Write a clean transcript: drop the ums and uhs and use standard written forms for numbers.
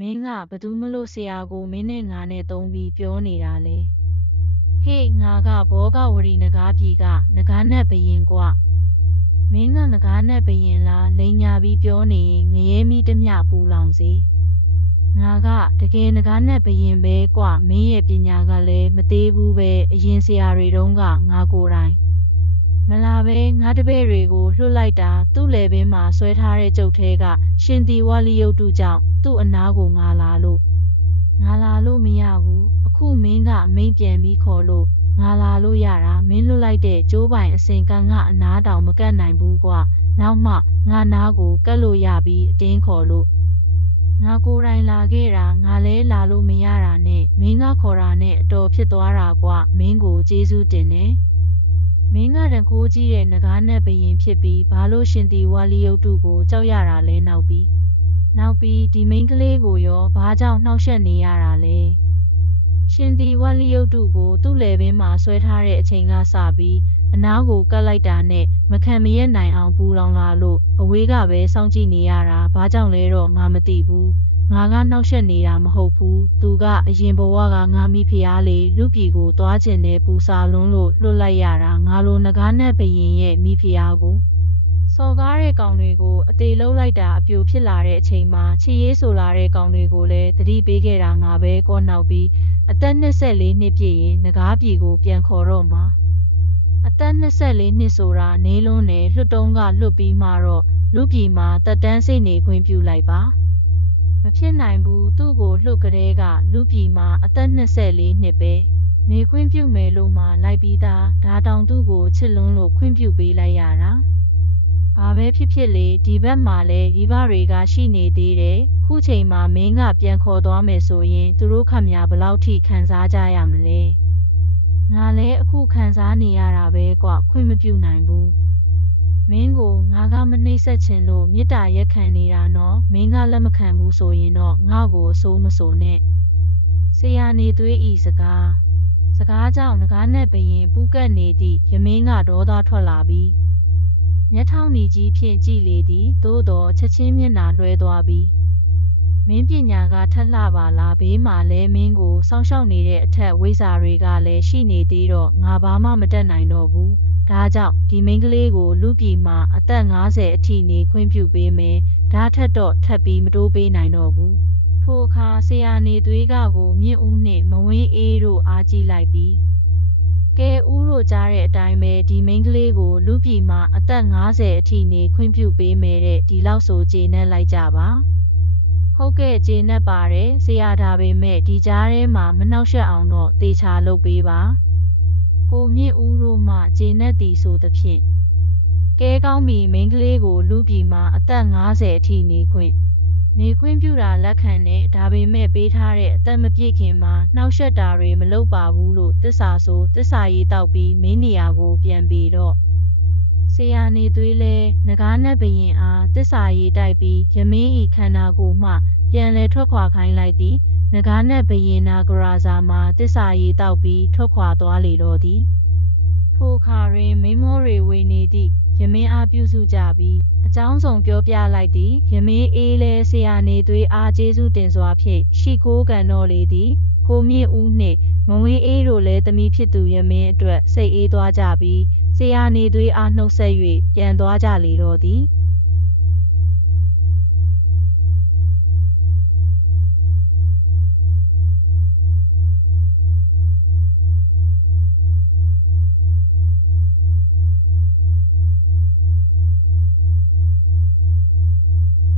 မင်းကဘသူမလို့ဆရာကိုမင်းနဲ့ငါနဲ့သုံးပြီးပြောနေတာလေဟေ့ငါကဘောကဝရီနဂါးပြည်ကနဂါးနဲ့ဘယင်ကွမင်းကနဂါးနဲ့ဘယင်လားလိန်ညာပြီးပြောနေရင်ငရဲမီးတမျှပူလောင်စေငါကတကယ်နဂါးနဲ့ဘယင်ပဲကွမင်းရဲ့ပညာကလည်းမသေးဘူးပဲအရင်ဆရာတွေတုန်းကငါကိုယ်တိုင်မလာပဲငါတပည့်တွေကိုလွှတ်လိုက်တာသူ့လေပင်မှာဆွဲထားတဲ့ကျုပ်ထဲကရှင်တီဝါလီယုတ်တုကြောင့်သူ့အနာကိုငါလာလို့မရဘူးအခုမင်းကအမိန့်ပြန်ပြီးခေါ်လို့ငါလာလို့ရတာမင်းလွတ်လိုက်တဲ့ကျိုးပိုင်အစင်ကငါအနာတောင်မကတ်နိုင်ဘူးကွနောက်မှငါနာကိုကတ်လို့ရပြီးအတင်းခေါ်လို့ငါကိုယ်တိုင်လာခဲ့တာငါလဲလာလို့မရတာနဲ့မင်းကခေါ်တာနဲ့အတော်ဖြစ်သွားတာကွမင်းကိုကျေးဇူးတင်တယ်မင်းကတန်ခိုးကြီးတဲ့နဂါးနဲ့ဘယင်ဖြစ်ပြီးဘာလို့ရှင်တီဝါလီယုတ်တုကိုကြောက်ရတာလဲနောက်ပြီးဒီမိန်းကလေးကိုရောဘာကြောင့်နှောက်ယှက်နေရတာလဲရှင်တီဝါလီယုတ်တုကိုသူ့လေပင်မှာဆွဲထားတဲ့အချိန်ကစပြီးအနားကိုကတ်လိုက်တာနဲ့မခံမရက်နိုင်အောင်ပူလောင်လာလို့အဝေးကပဲစောင့်ကြည့်နေရတာဘာကြောင့်လဲတော့ငါမသိဘူးငါကနှောက်ယှက်နေတာမဟုတ်ဘူးသူကအရင်ဘဝကငါမိဖုရားလေးလူပြည်ကိုသွားကျင်တဲ့ပူစာလွန်းလို့လွတ်လိုက်ရတာငါလိုနဂါးနဲ့ဘယင်ရဲ့မိဖုရားကိုစော်ကားတဲ့ကောင်တွေကိုအသေးလုံးလိုက်တာအပြိုဖြစ်လာတဲ့အချိန်မှာချီရေးဆိုလာတဲ့ကောင်တွေကိုလည်းသတိပေးခဲ့တာငါပဲကောနောက်ပြီးအသက်24နှစ်ပြည့်ရင်နဂါးပြည်ကိုပြန်ခေါ်တော့မှာအသက်24နှစ်ဆိုတာနေလွန်းနဲ့လွတ်တုံးကလွတ်ပြီးမှတော့လူပြည်မှာတက်တန်းစိတ်နေခွင့်ပြုလိုက်ပါမဖြစ်နိုင်ဘူးသူ့ကိုလွတ်ကလေးကလူပြည်မှာအသက်24နှစ်ပဲနေခွင့်ပြုမယ်လို့မှလိုက်ပြီးသားဒါတောင်သူ့ကိုချစ်လွန်းလို့ခွင့်ပြုပေးလိုက်ရတာဘာပဲဖြစ်ဖြစ်လေဒီဘက်မှာလဲဒီဘတွေကရှိနေသေးတယ်ခုချိန်မှာမင်းကပြန်ခေါ်သွားမယ်ဆိုရင်သူတို့ခမများဘလောက်ထိခံစားကြရမလဲငါလဲအခုခံစားနေရတာပဲကွခွင့်မပြုနိုင်ဘူးမင်းကိုငါကမနှိမ့်ဆက်ချင်လို့မေတ္တာရက်ခံနေတာနော်မင်းကလက်မခံဘူးဆိုရင်တော့ငါ့ကိုအဆိုးမဆိုနဲ့ဆရာနေသွေးဤစကားကြောင့်နဂါးနဲ့ဘယင်ပူးကပ်နေသည့်ယမင်းကဒေါသထွက်လာပြီးမျက်ထောင်နီကြီးဖြင့်ကြည်လေသည်သို့တော်ချက်ချင်းမျက်နှာလွှဲသွားပြီးမင်းပညာကထက်လှပါလားဘေးမှာလဲမင်းကိုစောင့်ရှောက်နေတဲ့အထက်ဝိဇ္ဇာတွေကလည်းရှိနေသေးတော့ငါဘာမှမတတ်နိုင်တော့ဘူးဒါကြောင့်ဒီမိန်းကလေးကိုလူပြည်မှာအသက်50အထိနေခွင့်ပြုပေးမယ်ဒါထက်တော့ထပ်ပြီးမတိုးပေးနိုင်တော့ဘူးထိုအခါဆရာနေသွေးကကိုမြင့်ဦးနှင့်မဝင်းအေးတို့အားကြည့်လိုက်ပြီးကဲဦးတို့ကြားတဲ့အတိုင်းပဲဒီမိန်းကလေးကိုလူပြည်မှာအသက်50အထိနေခွင့်ပြုပေးမယ်တဲ့ဒီလောက်ဆိုကျေနပ်လိုက်ကြပါဟုတ်ကဲ့ကျေနပ်ပါတယ်ဆရာဒါပေမဲ့ဒီကြားထဲမှာမနှောက်ယှက်အောင်တော့သေချာလုပ်ပေးပါကိုမြင့်ဦးတို့မှကျေနပ်သည်ဆိုသဖြင့်ကဲကောင်းပြီမိန်းကလေးကိုလူပြည်မှာအသက်50အထိနေခွင့်ပြုတာလက်ခံနဲ့ဒါပေမဲ့ပေးထားတဲ့အသက်မပြည့်ခင်မှာနှောက်ယှက်တာတွေမလုပ်ပါဘူးလို့သစ္စာရေးတောက်ပြီးမင်းနေရာကိုပြန်ပြီးတော့ဆရာနေသွေးလဲနဂါးနဲ့ဘယင်အားသစ္စာရေးတိုက်ပြီးယမင်းဤခန္ဓာကိုယ်မှပြန်လဲထွက်ခွာခိုင်းလိုက်သည်နဂါးနဲ့ဘယင်နာဂရာဇာမှာသစ္စာရေးတောက်ပြီးထွက်ခွာသွားလေတော့သည်ထိုအခါတွင်မိန်းမောတွေဝေနေသည့်ယမင်းအားပြုစုကြပြီးအကြောင်းစုံပြောပြလိုက်သည်ယမင်းအေးလဲဆရာနေသွေးအားကျေးဇူးတင်စွာဖြင့်ရှိခိုးကန်တော်လေသည်ကိုမြင့်ဦးနှင့်မဝင်းအေးတို့လည်းသမီးဖြစ်သူယမင်းအတွက်စိတ်အေးသွားကြပြီးဆရာနေသွေးအားနှုတ်ဆက်၍ပြန်သွားကြလေတော့သည်